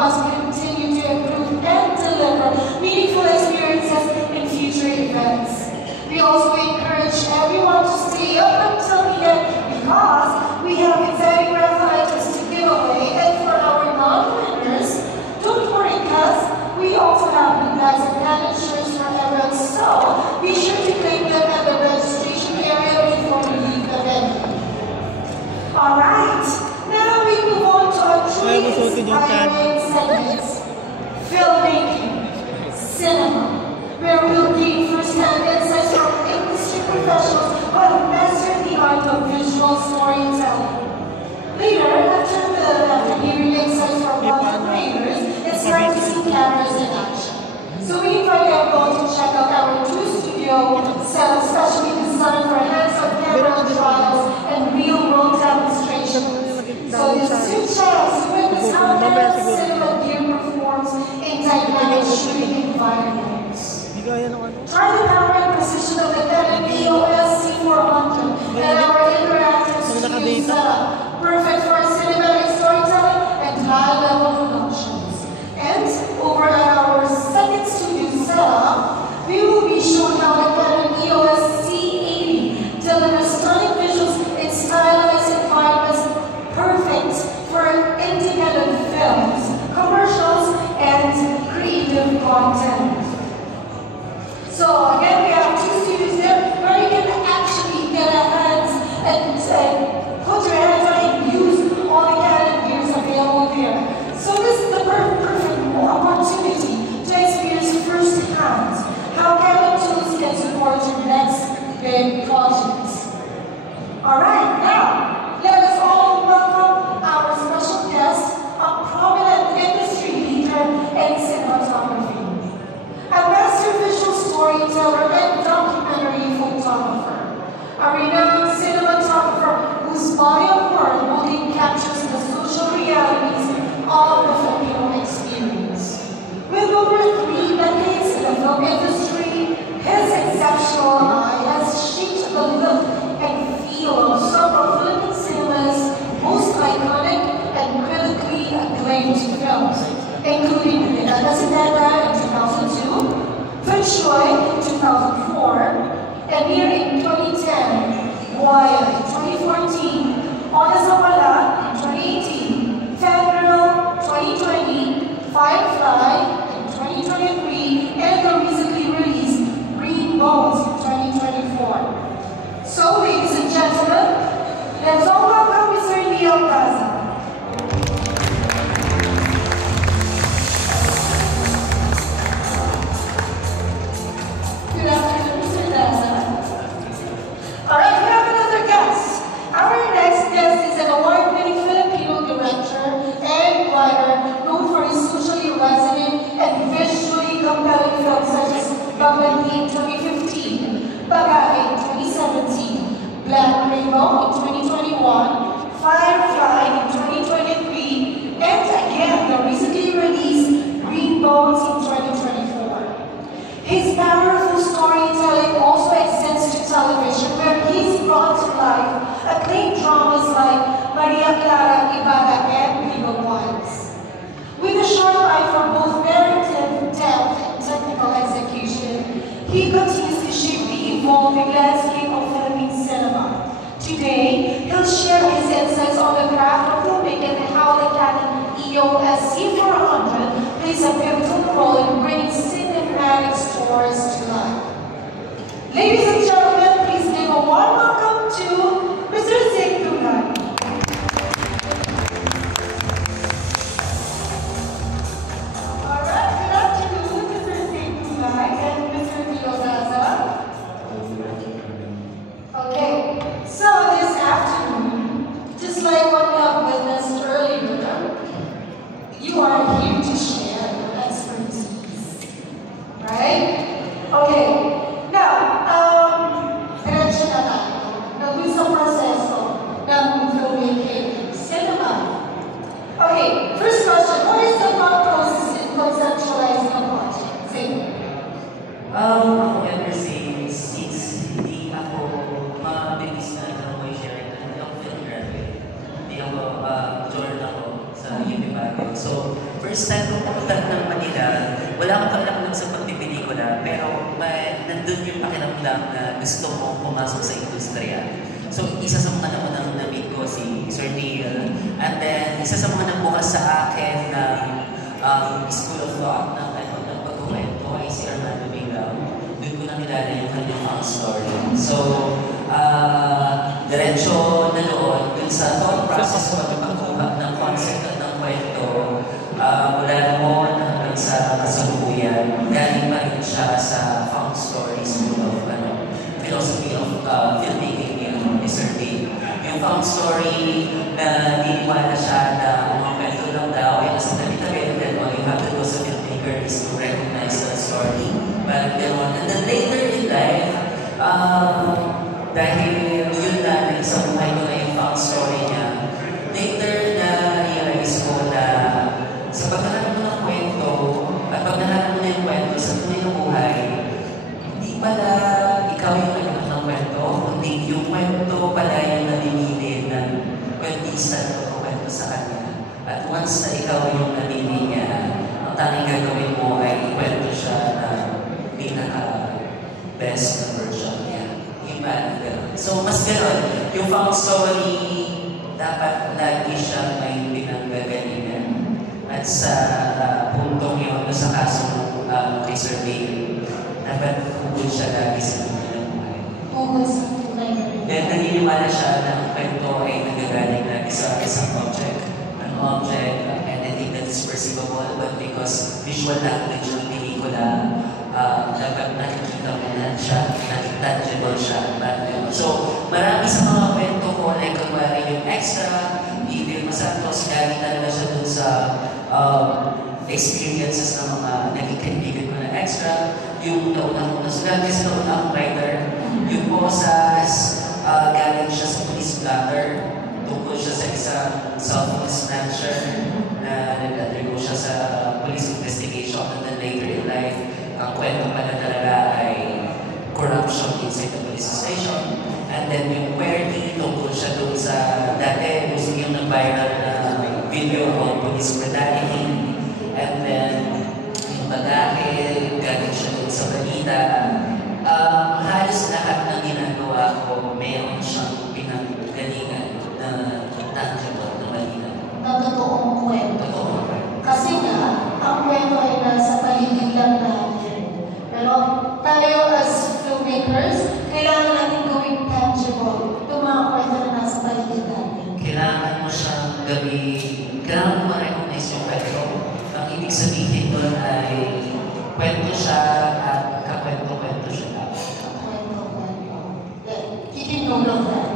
help us continue to improve and deliver meaningful experiences in future events. We also encourage everyone to stay up until the end because we have exciting raffle items to give away, and for our non-winners, don't worry because we also have new bags and canon shirts for everyone, so be sure to claim them at the registration area before we leave the venue. Alright, now we move on to our truly inspiring segments, filmmaking, cinema, where we'll gain first-hand insights from industry professionals who have mastered the art of visual storytelling. Later, after hearing insights from content creators, it's time to see cameras in action. So we invite everyone to check out our new studio set specially designed for hands-on camera trials and real-world demonstrations. So this is your chance to witness how Canada Cinema Gear performs in dynamic shooting environments. Try the power and precision of the Canon EOS C400 and our interactive studio setup, perfect for cinematic storytelling and high-level productions. And over at our second studio setup, we will be showing how the Canon EOS C80 delivers stunning visuals in stylized environments, perfect for independent films, commercials, and creative content. So again, we have two studios there where you can actually get a hands and put your hands on and use all the Canon gears available there. So this is the perfect opportunity to experience firsthand how Canon tools can support your next big projects. Alright, now let us all welcome our special guest, a prominent industry leader in cinematography. A master visual storyteller and documentary photographer, a renowned cinematographer whose body of work boldly captures the social realities of the Filipino experience. With over 3 decades in the film industry, his exceptional eye has shaped the look and feel of some of Philippine cinema's most iconic and critically acclaimed films, including Mirada Sineta in 2002, Feng Shui in 2004, Emir in 2010, Buaya in 2014, Ona Zawala in 2018, Fangirl 2020, Firefly in 2023, and the recently released Green Bones in 2024. So, ladies and gentlemen, let's all welcome Mr. Leo Gaza. Good afternoon, Mr. Daza. Alright, we have another guest. Our next guest is an award-winning Filipino director and writer known for his socially resonant and visually compelling films such as Bangladesh in 2015, Bagay in 2017, Black Rainbow in 2021, Firefly in 2023, and again the recently released Green Bones in 2024. His powerful storytelling also extends to television, where he's brought to life acclaimed dramas like Maria Clara Ibarra and Legal Wives. With a sharp eye for both narrative depth and technical execution, he continues to shape the evolving landscape of Philippine cinema. Today, he'll share his insights on the craft of filmmaking and how the Canon EOS C400 plays a pivotal role in bringing cinematic stories to life. Ladies and gentlemen, please give a warm welcome to Mr. Zig Dulay. Alright, good afternoon, Mr. Zig Dulay and Mr. Leo Gaza. Okay, so this afternoon, just like what we have witnessed earlier, you are here to share your expertise, right? Okay, now, yun. So, first time kong pumunta ng Manila, wala akong pakiramdam sa pagpipelikula, pero nandun yung pakiramdam na gusto kong pumasok sa industriya. So, isa sa mga naunang na-meet ko si Sir Neil, and then isa sa mga nagbukas sa akin na School of Thought ng pagkukwento ay si Armando Bilang. Doon ko nakilala yung kanyang found story. So, diretso na noon, dun sa thought process ko pagkukuha ng concept at ng kwento, mula noon hanggang sa kasalukuyan, galing pa rin siya sa found story School of Philosophy of Filmmaking ni Mr. Dave. Yung found story na niniwala siya na mga kwento lang daw, yung nasa tabi-tabi, and then all you have to do sa filmmaker is to recognize the story. Parang gano'n. And then later in life, dahil yun na sa buhay ko na yung found story niya, later na realize ko na sa pagkahanap mo ng kwento, at pagkahanap mo na yung kwento sa tunay na buhay, hindi pala ikaw yung naghanap ng kwento, kundi yung kwento pala yung namimili ng kwentista na kwento sa kanya. At once na ikaw yung namili niya, ang tanging gagawin mo ay ikwento siya na pinaka-best na version niya. So, mas gano'n, yung found story, dapat lagi siya may pinanggagalingan. At sa puntong yun, sa kaso kay Sir Dave, dapat hugod siya lagi sa tunay ng buhay. Hugod sa tunay. Then, naniniwala siya na ang kwento ay nagagaling lagi sa isang object. An object, anything that is perceivable, but because visual language ng pelikula, dapat nakikita mo na siya, tangible siya. So, marami sa mga kwento ko, like kunwari yung extra, Vilma Santos, galing talaga siya dun sa experiences ng mga naging kaibigan ko na extra. Yung naunang ko nasulat, kasi naunang akong writer. Yung Posas, galing siya sa police blotter. Tungkol siya sa isang cellphone snatcher na nag-undergo siya sa police investigation, and then later in life, ang kwento pala talaga ay corruption inside the police station. And then yung query, tungkol siya doon sa dati, yung nag-viral na video of police brutality. And then yung pag-ahil, galing siya doon sa balita. Halos lahat ng ginagawa ko, meron siyang pinanggalingan na tangible, na malinaw. Na totoong kwento. Totoong kwento. Kasi nga, ang kwento ay nasa paligid lang natin. Pero tayo as filmmakers, kailangan natin gawing tangible yung mga kwento na nasa paligid natin. Kailangan mo siyang gawin, kailangan mo ma-recognize yung kwento. Ang ibig sabihin doon ay kwento siya at kakwento-kwento siya. Kwento-kwento. Keeping note of that.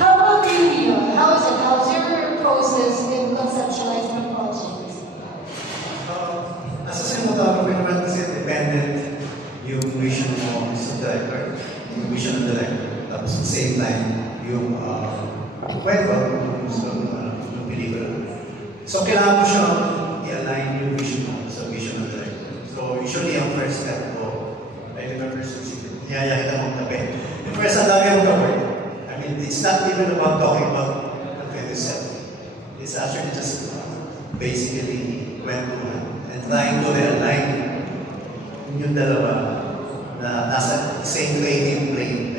How about you, Leon? How is it? How's your process in conceptualizing a project? As a cinematographer naman kasi dependent yung vision mo sa director, yung vision ng director. Tapos at the same time, yung kwento ng pelikula. So kailangan mo siyang i-align yung vision mo sa vision ng director. So usually ang first step ko, I remember niyaya kita mong tabi. Yung first ang dami mong gawin. I mean, it's not even about talking about the film itself. It's actually just basically kwentuhan. Trying to realign yung dalawa na nasa same creative plane.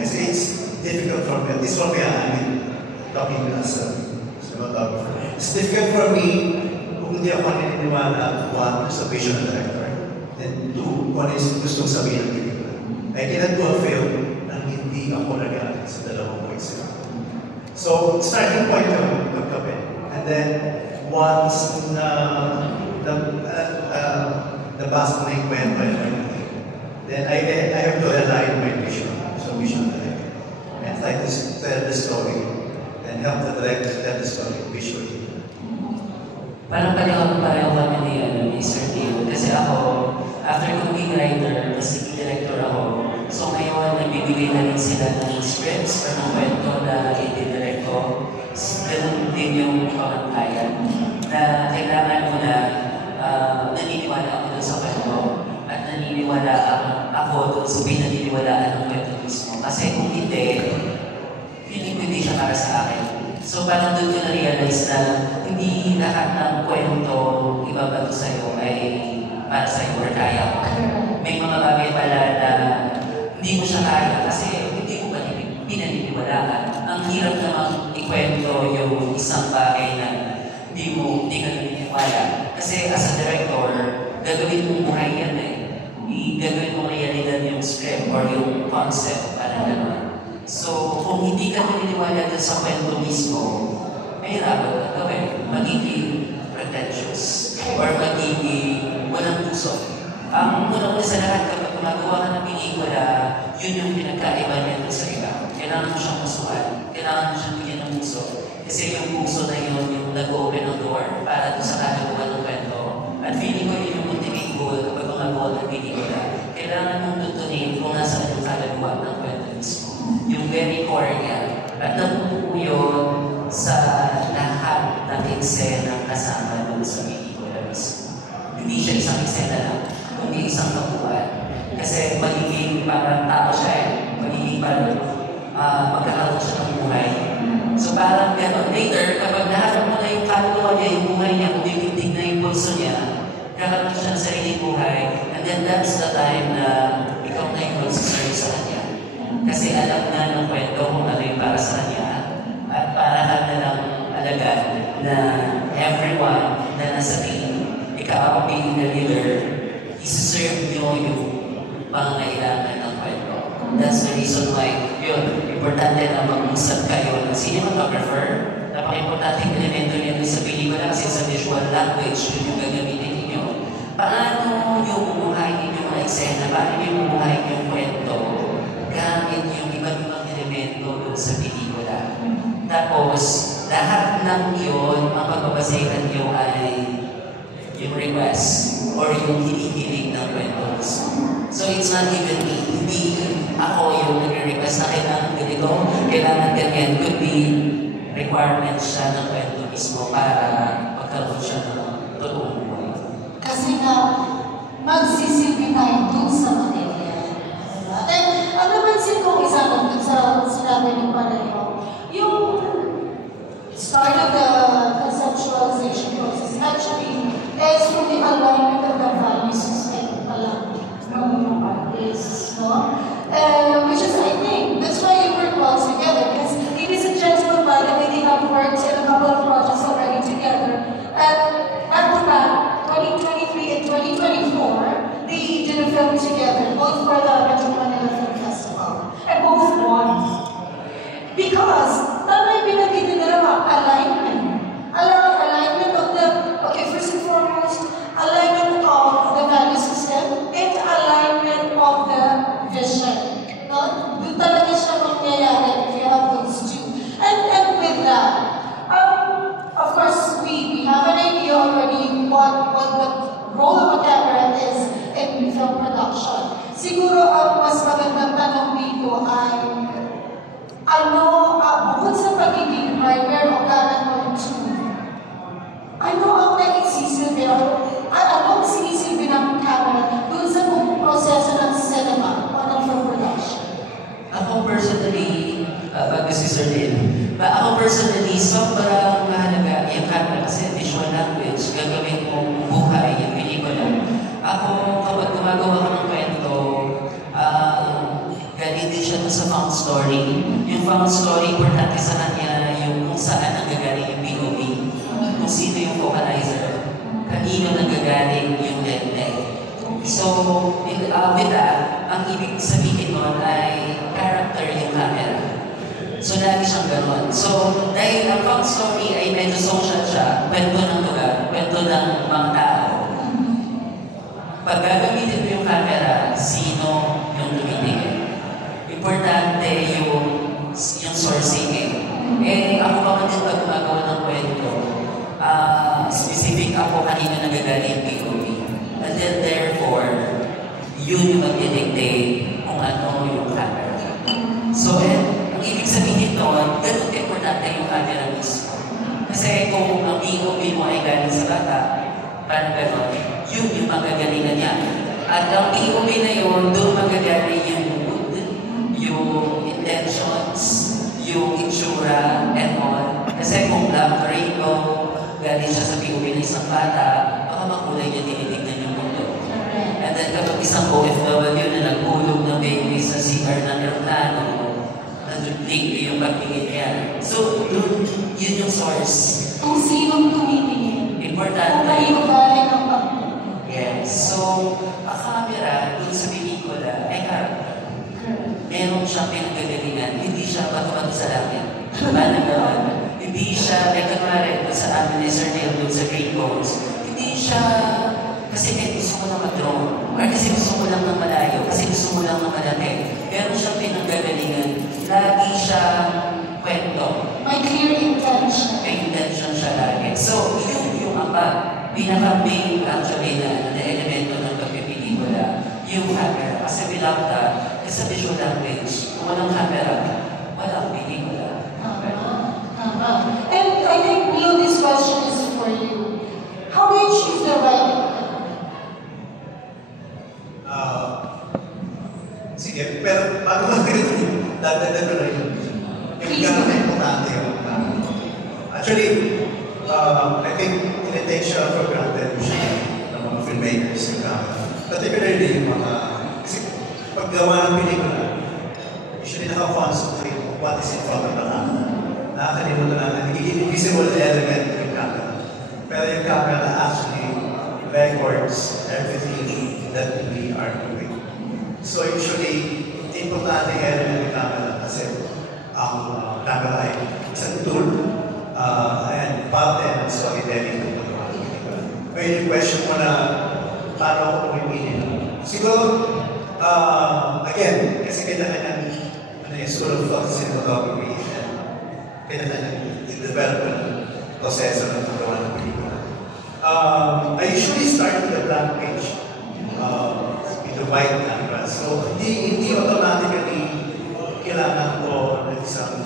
Kasi it's difficult for me, at least for me, I mean, talking as a cinematographer. It's difficult for me kung hindi ako naniniwala, one, sa vision ng director, and two, kung ano yung gustong sabihin ng pelikula. I cannot do a film na hindi ako nag-aalit sa dalawang points. So, starting point yung magkape. And then, once na nabasa na yung kwento and everything, then I have to align my vision. So vision director. And try to tell the story and help the director tell the story visually. Parang pareho kami ni Sir Neil. Kasi ako, after kong being writer, tapos naging director ako, so ngayon nagbibigay na rin sila ng scripts or ng kwento na i-direct ko. Ganun din yung pamantayan na kailangan mo na naniniwala ako doon sa kwento at naniniwala ako doon sa pinaniniwalaan ng kwento mismo. Kasi kung hindi, feeling ko hindi siya para sa akin. So parang doon ko na-realize na hindi lahat ng kwento ibabato sa'yo ay para sa'yo or kaya mo. May mga bagay pala na hindi mo siya kaya kasi hindi mo ba pinaniniwalaan. Ang hirap namang ikwento yung isang bagay na hindi ka naniniwala. Kasi as a director, gagawin mong buhay yan eh. Gagawin mo realidad yung script or yung concept, parang gano'n. So, kung hindi ka naniniwala dun sa kwento mismo, mahirapan ka gawin. Magiging pretentious or magiging walang puso. Ang unang-una sa lahat, kapag gumagawa ka ng pelikula, yun yung pinagkaiba niya dun sa iba. Kailangan mo siyang pusuan. Kailangan mo siyang bigyan ng puso. Kasi yung puso na yun, yung nag-open ng door para dun sa kalagawa ng kwento. At feeling ko yun yung ultimate goal kapag gumagawa ng pelikula. Kailangan mong tutunin kung nasaan yung kalagawa ng kwento mismo. Yung very core niya. At nabubuo yun sa lahat ng eksena kasama doon sa pelikula mismo. Hindi siya isang eksena lang, kundi isang kabuuan. Kasi magiging parang tao siya eh. Magiging parang magkakaroon siya ng buhay. So parang gano'n. Later, kapag naharap mo na yung kaluluwa niya, yung buhay niya, kung yung na yung pulso niya, kakaroon siya ng sariling buhay. And then that's the time na ikaw na yung magsaserve sa kanya. Kasi alam na ng kwento kung ano yung para sa kanya. At para ka na lang alagad na everyone na nasa team, ikaw ang being the leader, isi-serve nyo yung pangangailangan ng kwento. That's the reason why, yun, importante na mag-usap kayo ng cinematographer. Napaka-importante yung elemento niya sa pelikula kasi sa visual language, yun yung gagamitin ninyo. Paano yung bubuhayin yung mga eksena? Paano yung bubuhayin yung kwento? Gamit yung ibang elemento sa pelikula. Tapos, lahat ng yun, ang pagbabasehan nyo ay yung request or yung hinihiling ng kwentos. So, it's not even me. Hindi ako yung nag-request na kailangan ganito, kailangan ganyan. Could be requirements siya ng kwento mismo para magkaroon siya ng totoong buhay. Kasi nga, magsisilbi tayo dun sa materia. And ang napansin ko isa dun sa sinabi niyo pareho, yung start of the conceptualization process actually is from the alignment of the value system pala ng artists, no? Which is, I think, that's why you work well together, because ladies and gentlemen, by the way, they have worked in a couple of projects already together. And at the back, 2023 and 2024, they did a film together, both for the Metro Manila Film Festival, and both won. Because, tama yung pinagiging nila, alignment. Alignment of the, okay, first and foremost, alignment of the value system and alignment of the vision. No? Doon talaga siya mangyayari if you have those two. And with that, of course, we have an idea already what the role of a camera is in film production. Siguro ang mas magandang tanong dito ay bukod sa pagiging primer o gamit mo tool, ano ang naisisilbi o ano ang sinisilbi ng camera doon sa buong proseso ng cinema o ng film production? Ako personally, bago si Sir Lil, ako personally, sobrang mahalaga yung camera kasi visual language, gagawin mong buhay yung pelikula. Ako, kapag gumagawa ko ng kwento, galing din siya sa found story. Yung found story, importante sa kanya yung kung saan nanggagaling yung POV, kung sino yung focalizer, kanino nanggagaling yung lente. So, with that, ang ibig sabihin nun ay character yung camera. So, lagi siyang gano'n. So, dahil ang found story ay medyo social siya, kwento ng lugar, kwento ng mga tao. Pag gagamitin mo yung camera, sino yung tumitingin? Importante yung sourcing eh. Ako pa man din pag gumagawa ng kwento, specific ako kanina nagagaling yung POV. And then therefore, yun yung mag-dictate kung ano yung camera. So, ang ibig sabihin doon, ganun importante yung camera mismo. Kasi kung ang POV mo ay galing sa bata, parang gano'n, yun yung magagalingan niya. At ang POV na yun, doon magagaling yung mood, yung intentions, yung itsura, and all. Kasi kung black, rainbow, galing siya sa POV ng isang bata, baka makulay niya tinitignan yung mundo. And then kapag isang OFW na naghulog ng baby sa CR ng aeroplano, nag-link yung pagtingin niya. So, yun yung source. Kung sinong tumitingin. Importante. Kung kayo galing ang pagtingin. Yes. So, ang camera, dun sa pelikula, ay character. Meron siyang pinagagalingan. Hindi siya bato-bato sa langit. Paano naman? Hindi siya, like kunwari, dun sa amin ni Sir Neil, dun sa Great Bones, hindi siya, kasi gusto mo lang mag-drone, or kasi gusto mo lang ng malayo, kasi gusto mo lang ng malaki. Meron siyang pinagagalingan. Lagi siyang kwento. May clear intention. May intention siya lagi. So, yun yung pinaka-main actually na elemento ng pagpipelikula, yung camera. Kasi without that, sa visual language, kung walang camera, walang pelikula. And I think, Neil, this question is for you. How do you choose the right? Sige, pero bago mag-ganito, dadagdag ko na yun. Yung gano'n importante yun. Actually, I think tinitake siya for granted usually ng mga filmmakers yung camera. Particularly yung mga, kasi paggawa ng pelikula, usually naka-concentrate on what is in front of the camera. Nakakalimutan na nagiging invisible element yung camera. Pero yung camera actually records everything that we are doing. So usually, importante element ng camera kasi ang camera ay isang tool and parte ng storytelling ng mga pelikula. May yung question mo na paano ako pumipili. Siguro, again, kasi kailangan yung school of thought cinematography and kailangan yung development proseso ng paggawa ng pelikula. I usually start with the blank page. With the white canvas. So, hindi automatically kailangan ko ng isang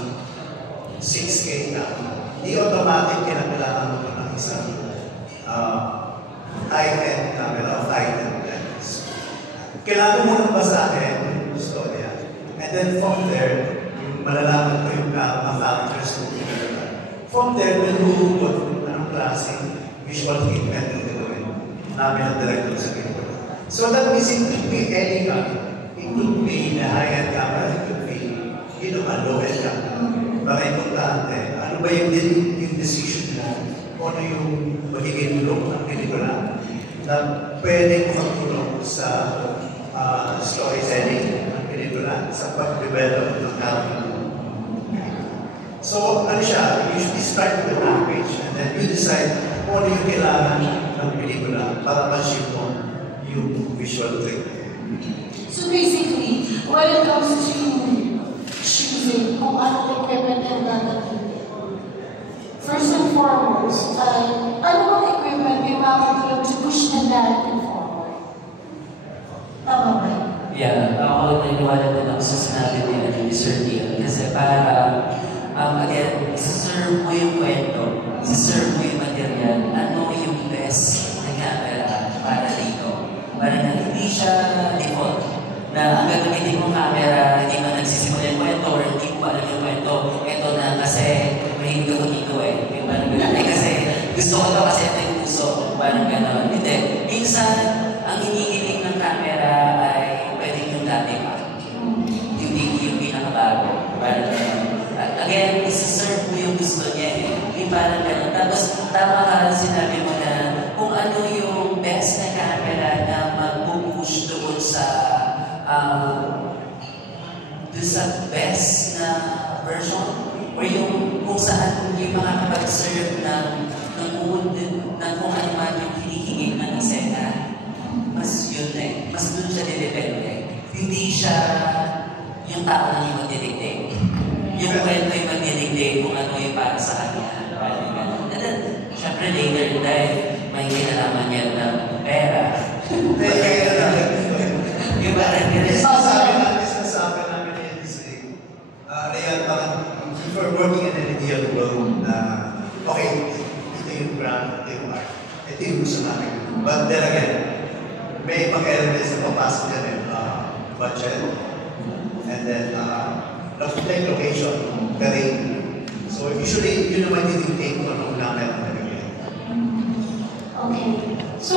6K camera. Hindi automatic kailangan ko ng isang high-end camera o high-end lens. Kailangan mo nang basahin yung storya. And then from there, yung malalaman ko yung characters ko. From there, naluhubot anong klaseng visual treatment na gagawin namin ang director sa pelikula. So that means it could be any camera. It could be a high-end camera, it could be a low-end camera. Para importante, ano ba yung decision mo, kung ano yung magiging look ng pelikula na pwedeng magtulong sa storytelling ng pelikula, sa pag-develop ng character. So, ano siya, you usually start with the blank page and then you decide kung ano yung kailangan ng pelikula para ma-achieve mo yung visual treatment. So basically, when it comes to choosing kung anong equipment ang gagamitin, first and foremost, ano bang equipment yung makakatulong to push the narrative forward? Tama ba? Yeah, ako naniwala din ako sa sinabi ni Sir Neil. Kasi para, again, isa-serve mo yung kwento, isa-serve mo yung material, ano yung best na camera para dito. Para na hindi siya default. Na ang gagamitin mong camera, hindi mo nagsisimula yung kwento or hindi mo alam yung kwento. Ito na kasi mahilig ako dito eh. Parang gano'n. Kasi gusto ko to kasi ito yung puso. Parang gano'n. Hindi. Minsan, ang iniiling ng camera ay pwedeng yung dati pa. Yung pinakabago. Parang gano'n. Again, isi-serve mo yung gusto niya eh. Yung parang gano'n. Tapos, tama ka sinabi mo na kung ano yung best na camera na mag-push doon sa best na version or yung kung saan yung makakapag-serve ng kung ano man yung hinihingin ng isena. Mas yun eh. Mas doon siya didepende. Hindi siya yung tao lang yung magdidiktate. Yung kwento yung magdidiktate kung ano yung para sa kanya. And then, syempre later dahil may kinalaman niya ng pera. Yung parang Sabi namin is, parang if we're working in an ideal world na, okay, ito yung brand, ito yung art, ito yung gusto namin. But then again, may mga elements na papasok dyan budget, and then location, terrain. So usually, yun naman yung dictate kung anong namin ang nagagawin. So,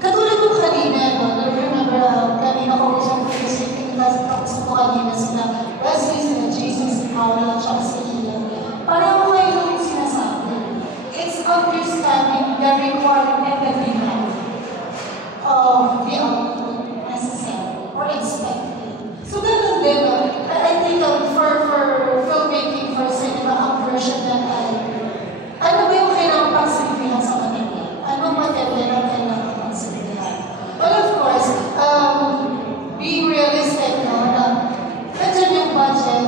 katulad ng kanina, no? Remember, kanina ko isang presenting tapos ko kanina sila Wesley, sila Jason, si Paula, at si Ian. Pareho kayo yung sinasabi. It's understanding the requirement and the demand of the output necessary or expected. So, ganun din, I think for filmmaking, for cinema, ang version na ano ba yung kailangang pagsilbihan sa material? Anong material ang kailangang pagsilbihan? Well, of course, being realistic, no, na nandiyan yung budget,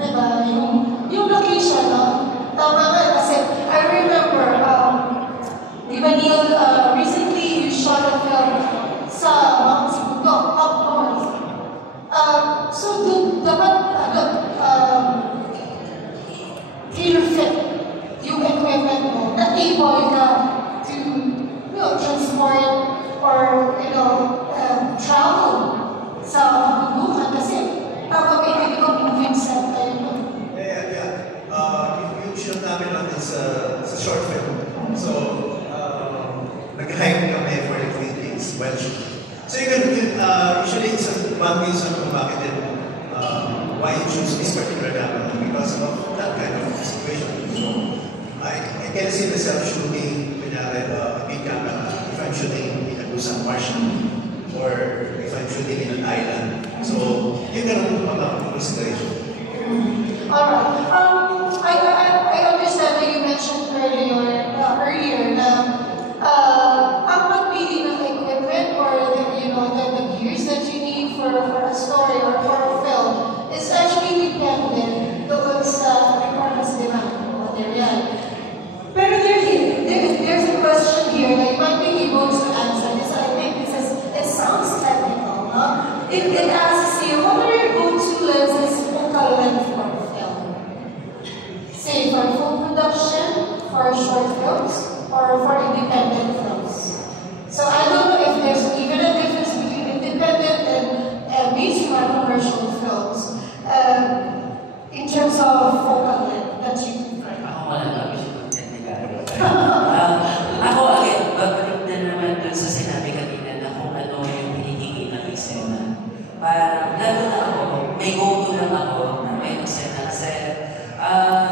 diba? Yung location, no? Tama nga, kasi I remember, di ba Neil, recently you shot a film sa Mount Sibugok, up north. So, dapat, tailor-fit yung equipment mo na able ka to, transport or, travel sa Bulukan kasi tama may ibig moving set tayo mo. Yeah. Yung shoot namin natin sa short film. So, nag-hire kami for the 3 days while shooting. So usually it's one reason kung bakit why you choose this particular camera because of that kind of situation. So, I can see myself shooting with a big camera if I'm shooting in a Busan Martian or if I'm shooting in an island. So, yun ganun mga consideration. Alright. I understand that you mentioned earlier na ang pagpili ng equipment or the gears that you need for a story or for a film is actually dependent doon sa requirements demand ng material. Pero there's a question here that you might be able to answer because I think it sounds technical. It asks you, what are your go-to lenses focal length for a film? Say for full production, for short films, or for independent films. So I don't know if there's even a difference between independent and mainstream or commercial films in terms of focal length that you prefer. Ako wala lang siya technical. Ako again, babalik na naman dun sa sinabi kanina na kung ano yung pinigigil ng eksena. Parang lalo na ako, may go-to lang ako na may eksena kasi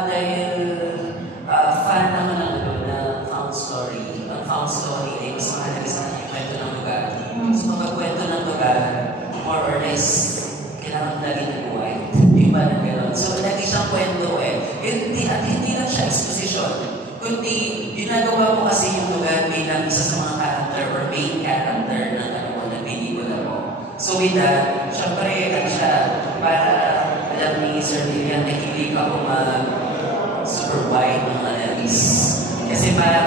dahil fan ako ng found story. Ang found story ay mas mahalaga sa akin yung kwento ng lugar. So magkwento ng lugar, more or less, kailangan lagi nabuhay. Yung ba na gano'n? So lagi siyang kwento hindi lang siya exposition. Kundi ginagawa mo kasi yung lugar bilang isa sa mga character or main character ng pelikula mo. So with that, syempre, para alam ni Sir Lilian, nakikilig ako super wide ng analysis. Kasi para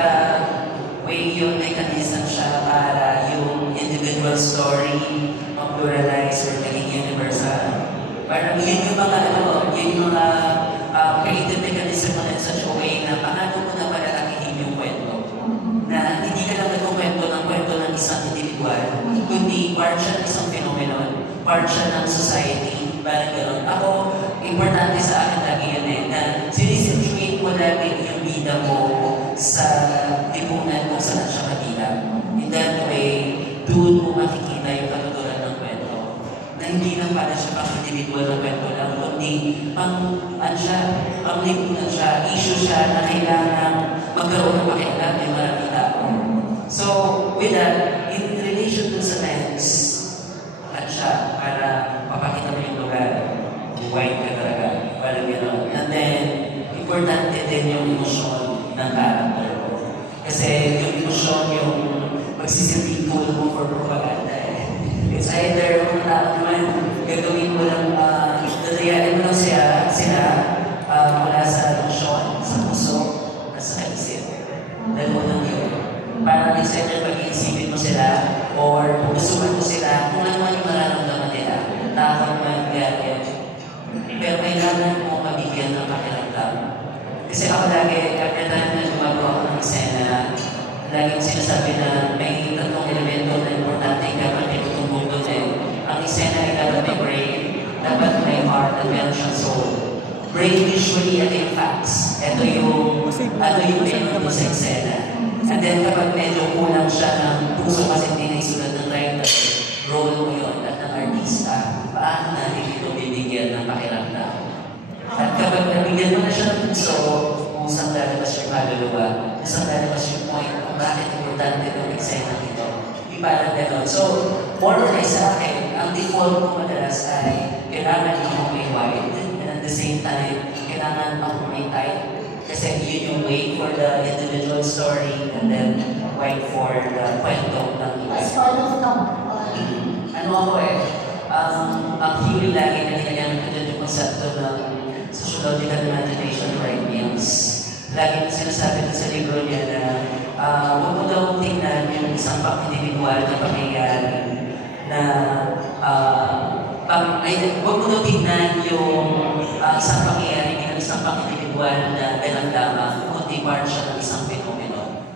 way yung mechanism siya para yung individual story mag-pluralize or naging universal. Parang yun yung mga creative mechanism mo in such a way na paano mo na palalakihin yung kwento. Na hindi ka lang nagkukwento ng kwento ng isang individual, kundi part siya ng isang phenomenon, part siya ng society, parang gano'n. Ako, importante sa akin lagi yun na sinisituate mo lagi yung bida mo sa lipunan kung saan siya kabilang. In that way, doon mo makikita yung katuturan ng kwento. Na hindi lang para siya pang individual na kwento lang, kundi pang lipunan siya, issue siya na kailangan magkaroon ng pakialam yung maraming tao. So, with that, in relation dun sa lens, siya para papakita mo yung lugar, buhay ka talaga, parang gano'n. And then, importante din yung emosyon ng character mo. Kasi yung emosyon yung magsisilbing tool mo for propaganda It's either kung naman gagawin mo lang, dadayain mo lang sila mula sa emosyon, sa puso, at sa isip. Dalawa lang yun. Parang it's either pag-iisipin mo sila or pupusuan mo sila kung ano man yung mararamdaman nila. Takot man yan. Pero kailangan mo mabigyan ng pakiramdam. Kasi ako lagi, every time na gumagawa ako ng eksena, laging sinasabi na may tatlong elemento na importante dapat may tutumbong doon Ang eksena ay dapat may brain, dapat may heart, at meron siyang soul. Brain usually, ito yung facts. Ito yung meron mo sa eksena. And then kapag kapag medyo kulang siya ng puso kasi hindi naisulat ng writer, role mo yun at ng artista, paano natin ito bibigyan ng pakiramdam? At kapag nabigyan mo na siya ng puso, kung saan lalabas yung kaluluwa, kung saan lalabas yung point kung bakit importante itong eksena ito. Yung parang gano'n. So, more or less sa akin, ang default ko madalas ay kailangan ako may wide and at the same time, kailangan ako may tight. Kasi yun yung wait for the individual story and then wait for the kwento ng iba. As part of the Ano ako ang theory lagi na ginagamit ko dyan yung konsepto ng sociological imagination or ideals. Lagi na sinasabi ko sa libro niya na huwag mo daw tingnan yung isang pang-individual na pangyayari na huwag mo daw tingnan yung isang pangyayari bilang isang pang-individual na dalang-dama kundi part siya ng isang fenomeno.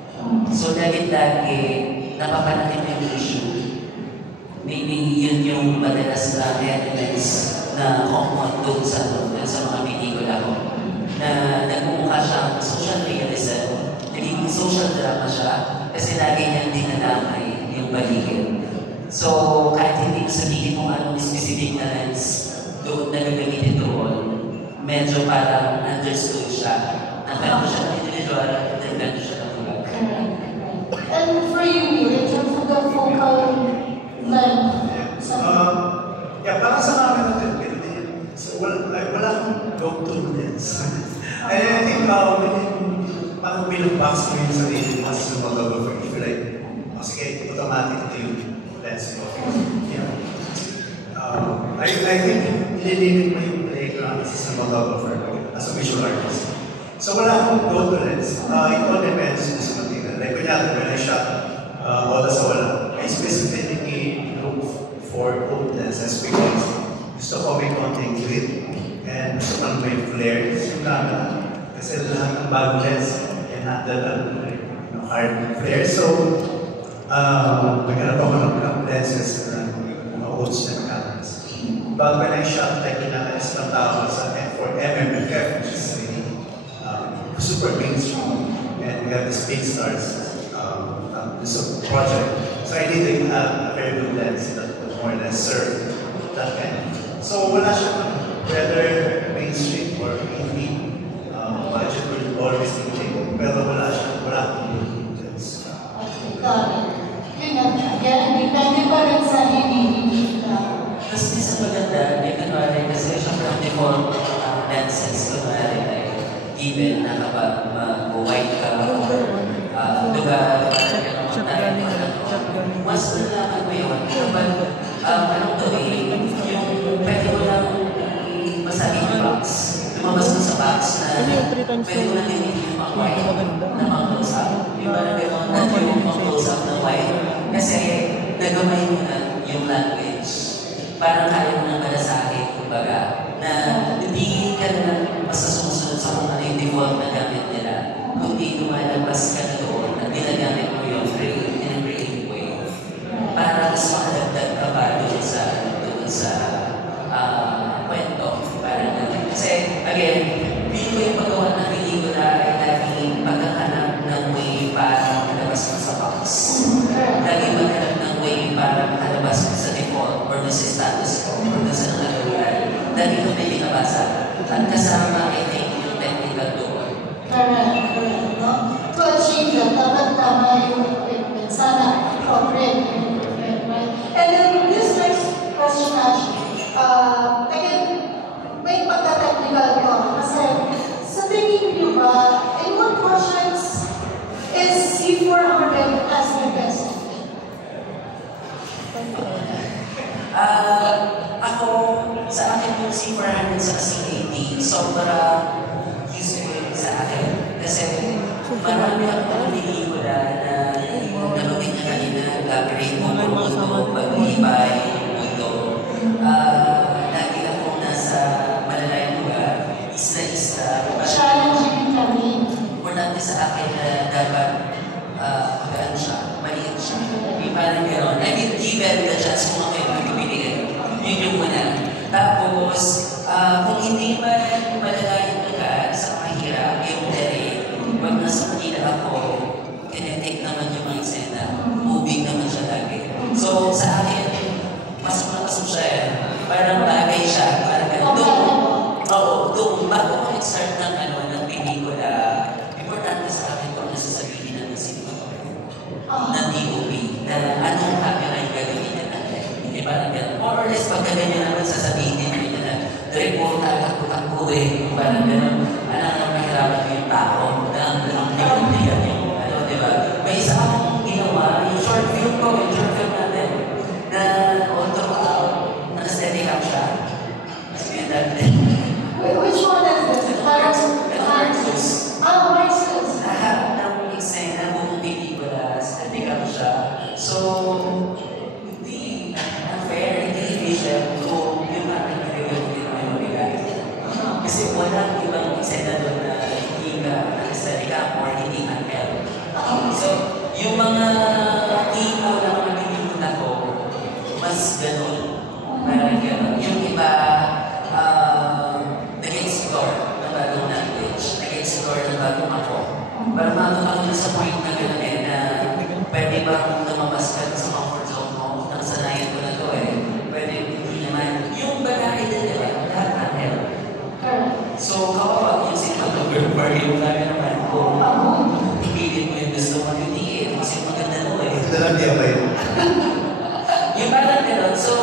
So lagi-lagi napapanatid yung issue. Maybe yun yung madalas na elements na common doon sa mga pelikula ko. Na nagmumukha siyang social realism, nagiging social drama siya kasi lagi niyang dinadamay yung paligid. So kahit hindi sabihin kung anong specific na lens doon na gagamitin doon, medyo parang understood siya. Nagkano siya ng individual at nagkano siya ng ulag. And for you, Neil, in terms of the focal length, para sa akin natin, so, wala akong go-to lens. I think parang bilang box mo yung sarili mo as a photographer, if you like, sige, automatic yung lens mo. I think nililimit mo yung playground as a photographer, as a visual artist. So wala akong go-to lens. It all depends sa material. Like when I shot Wala sa Wala, I specifically look for old lenses because gusto ko may konting grit and gusto ko may flare yung camera. Kasi lahat ng bagong lens and not that hard flare. So, maghanap ako ng lenses na mga old style cameras. But when I shot, like pinakalis ng tao sa F4mm which is really super mainstream. And we have this big stars. This project. So I did a very good lens that would more or less serve that kind. So wala siya, whether mainstream or indie, budget will always dictate. Pero wala siya, wala akong good lens. Got it. Yun nga, again, depende pa rin sa hindi. Tapos isa maganda, may kunwari, kasi syempre ang default lenses, kunwari ay given na kapag mag-white ka or lugar, mas nalaman mo yun kapag anong gawin, yung pwede mo lang masabi yung box, lumabas mo sa box na pwede mo lang din yung pang-white na pang-close up. Yung parang gano'n na yung pang-close up ng white kasi nagamay mo na yung language. Parang kaya mo na malasahin, kumbaga, na hindi ka na basta sumusunod sa kung ano yung default na gamit nila, kundi lumalabas ka na doon at ginagamit mo yung in a creative way. Para mas makadagdag ka pa doon sa kwento. Parang ganun. Kasi, again, hindi ko yung paggawa ng pelikula ay laging pagkahanap ng way para malabas mo sa box. Laging maghanap ng way para malabas mo sa default or sa status quo or sa nangyayari. Lagi ko may binabasa. At kasama, I think, yung technical doon. Correct, no? To achieve that, dapat tama yung equipment. Sana appropriate yung equipment, right? And then this next question actually, again, may pagka-technical ko. Kasi sa tingin niyo ba, in what projects is C400 as the best? Ako, sa akin yung C400 sa C80, sobrang useful sa akin. Kasi marami akong pelikula na nabanggit niya kanina, upgrade mo ang mundo, pag-iibay yung mundo. Lagi akong nasa malalayang lugar, isla-isla. Challenging terrain. Importante sa akin na dapat magaan siya, maliit siya. Yung parang gano'n. I mean, given the chance kung ako yung magpipiliin. Yun yung muna. Tapos, kung hindi man malalayang lugar sa mahirap, yung terrain, pag nasa Manila ako, kinetic kinetic naman yung mga eksena. Moving naman siya lagi. So, sa akin, pasok na pasok siya eh. Parang bagay siya. Parang doon, bago ko mag-start ng, ng pelikula, importante sa akin kung nasasabihin ng cinematographer, ng DOP, na anong camera yung gagamitin natin. Hindi parang gano'n. More or less, pagka ganyan naman sasabihin nyo na, direct po takbo eh. Parang gano'n, alam mahirapan mo yung tao, ang ligan yung, di ba? May isa akong ginawa, yung short film natin, na all throughout, naka-steady up siya. Mas yun natin. Which one is this? Versus. Oh, versus. Lahat ng eksena buong pelikula, steady up siya. So, hindi unfair, hindi efficient kung yung ating pinagagawin ay mabigat. Kasi walang ibang eksena doon na hindi ka steady up or hindi handheld. So, yung mga tipo na mga pelikula ko, mas ganun. Parang ganun. Yung iba, nag-explore ng bagong language, nag-explore ng bagong ako. Para matutunan sa point na gano'n na pwede bang lumabas ka sa comfort zone mo? Nakasanayan ko na to Pwede hindi naman. Yung bagay din nila, lahat handheld. So, kawawa yung cinematographer, yung bagay naman kung ipilit mo yung gusto mo yung diin, kasi maganda mo Ito lang di ba yun? Yung parang gano'n. So,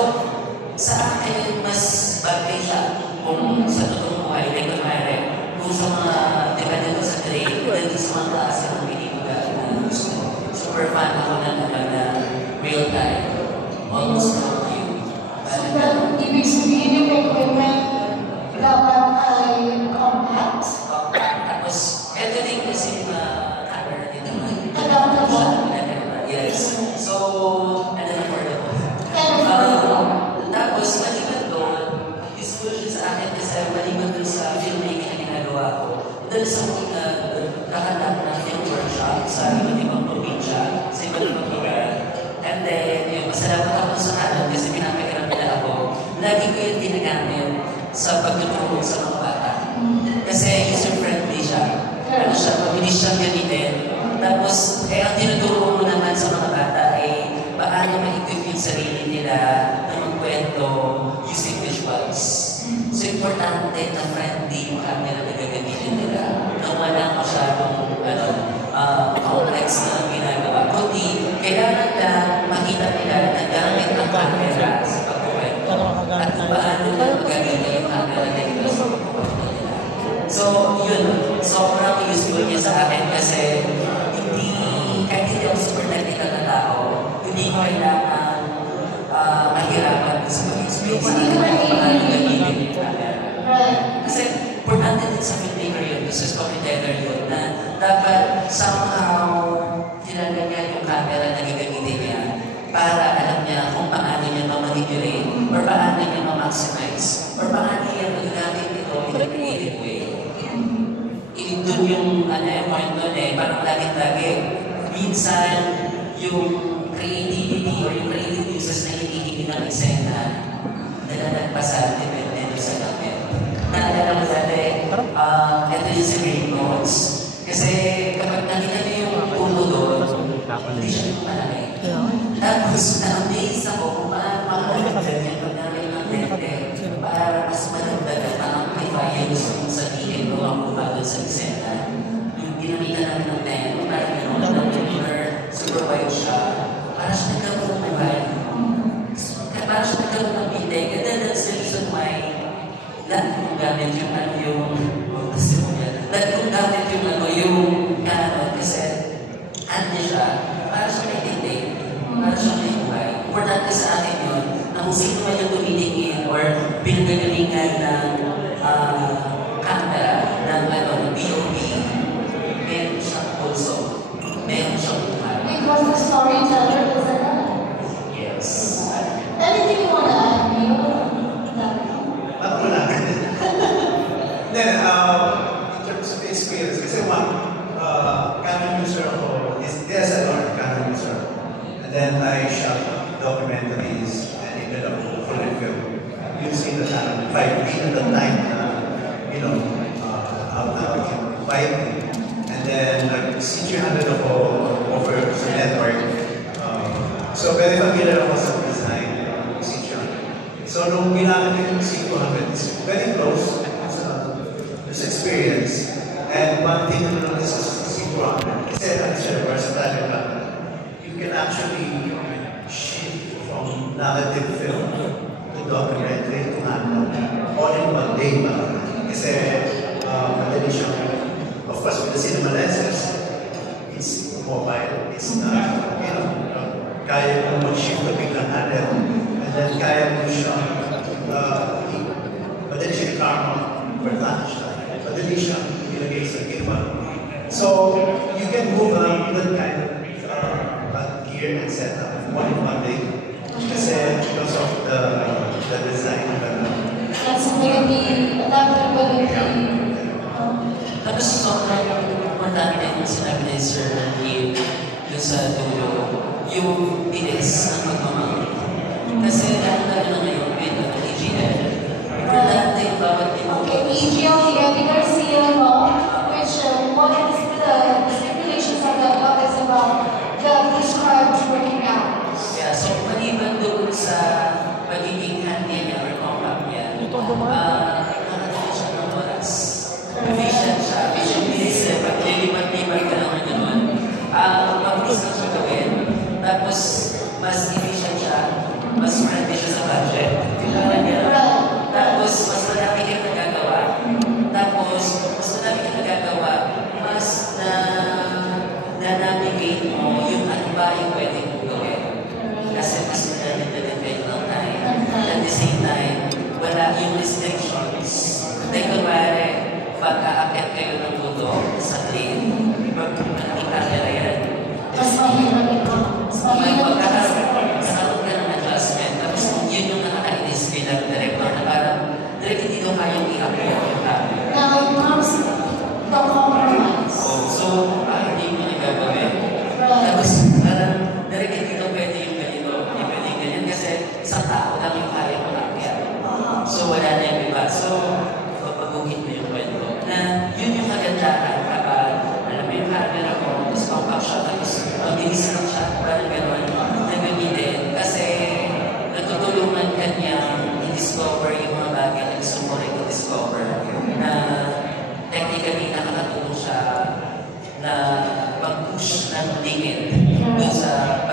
sa akin, mas bagay siya kung sa totoong buhay, like kumari, kung sa mga, depende ko sa trade, depende sa mga klase ng pelikula na gusto ko. Super fan ako na real time. Almost no view. So, ibig sabihin yung equipment dapat ay compact? Tapos, eto din kasi camera din naman. Adaptable? Yes. So, affordable. Tapos, maliban doon, useful siya sa akin kasi maliban doon sa filmmaking na ginagawa ko, dahil sa mga kahanap ng film workshop sa iba't ibang probinsya, sa iba't ibang lugar. And then, yung masalamat ako sa kanan kasi pinapakiram nila ako, lagi ko yung ginagamit sa pagtuturo sa mga bata. Kasi user-friendly siya. Ano siya, mabilis siyang gamitin. Tapos, ang tinuturo mo naman sa mga bata ay paano ma-equip yung sarili nila na magkwento using visuals. So, importante na friendly yung camera na gagamitin nila na walang masyadong complex na ginagawa. Kundi, kailangan lang makita nila na gamit ang camera sa pagkwento at kung paano na magagamit yung camera na ito sa pagkwento nila. So, yun. Sobrang useful niya sa akin kasi kahit hindi ako super technical na tao, hindi ko kailangan mahirapan sa pag-explain sa akin kung paano gamitin yung camera. Kasi importante din sa filmmaker yun, sa storyteller yun, na dapat somehow kilala niya yung camera na gagamitin niya para alam niya kung paano niya ma-manipulate or paano niya ma-maximize or paano niya magagamit ito in a creative way. Doon yung point doon parang lagi-lagi. Minsan, yung creativity or yung creative uses na hinihingi ng eksena, nalalagpasan, depende doon sa gamit. Naalala ko dati, ito yung sa green notes. Kasi kapag nakita niyo yung puno doon, hindi siya malaki. Tapos, na-amaze ako kung paano makakaganda niya pag namin ng lente para mas madagdagan ma-amplify yung gusto mong sabihin o ang buka doon sa eksena. Yung ginamitan namin ng lente, parang gano'n, super wide siya, para siya nagkaroon ng value. Para siya nagkaroon ng bilig. And then that's the reason why lahat kong gamit yung lahat kong gamit yung canon kasi handi siya, para siya may titig, para siya may buhay. Importante sa akin yun, na kung sino man yung tumitingin or pinagagalingan ng camera, ng POV, meron siyang pulso, meron siyang buhay. Because the storyteller is a guy. Yes. Anything you want to add, Neil? Ako na. Then, in terms of experience, kasi Canon user ako, DSLR Canon user. And then I shot documentaries and ended up full film using the Canon 5D at the time, out 5D. And then, C300 ako offered narrative film, to documentary, to ano, all in one day ba? Kasi madali siyang, of course, with the cinema lenses, it's mobile, it's not, kaya mo mag-shift the biglang angle, and then kaya mo siyang, madali siyang i-karma per lunch, madali siyang ilagay sa gimbal. So, you can move around that kind of gear and setup one in one day. Kasi because of the design of That's going to be adaptability. Tapos sobrang importante yung sinabi ni Sir Ian yung sa dulo, yung bilis ng pagmamahal. Kasi lalo-lalo na ngayon with EGL, importante yung bawat Okay, EGL, Eddie Garcia law, which one of the stipulations of that law is about the prescribed working hours. Yeah, so maliban doon sa pagiging handy niya or compact niya, nakatulog siya ng oras. Efficient siya. Efficient bilis eh. Pag nilipat-lipat ka lang na gano'n, mabilis lang siya gawin. Tapos, mas efficient siya. Mas friendly siya sa budget. Kailangan niya. Tapos, mas marami kang nagagawa. Tapos, mas marami kang nagagawa. Mas na-navigate mo yung ano ba yung pwede mong gawin. Kasi mas marami na-depend ng time. At the same time, wala yung restrictions. Like, kumari, pagka-akit kayo ng tuto sa train, malaking camera yan. Mas mahirap ito. Mas mahirap ito. Magkakaroon ka ng adjustment. Tapos yun yung nakakainis bilang director na parang direct hindi daw kayang i-upload yung camera. Now, it comes to the compromise. So, hindi mo na gagawin. Tapos parang direct hindi daw pwede yung ganito. Hindi pwede yung ganyan kasi isang tao lang yung kaya mo akit. So, wala na yung iba. So, papaguhin mo yung kwento. Na yun yung kagandahan kapag alam mo yung camera mo, tapos compact siya, tapos mabilis lang siya, parang gano'n, na gamitin. Kasi natutulungan ka niyang i-discover yung mga bagay na gusto mo rin i-discover. Na technically nakakatulong siya na mag-push ng limit dun sa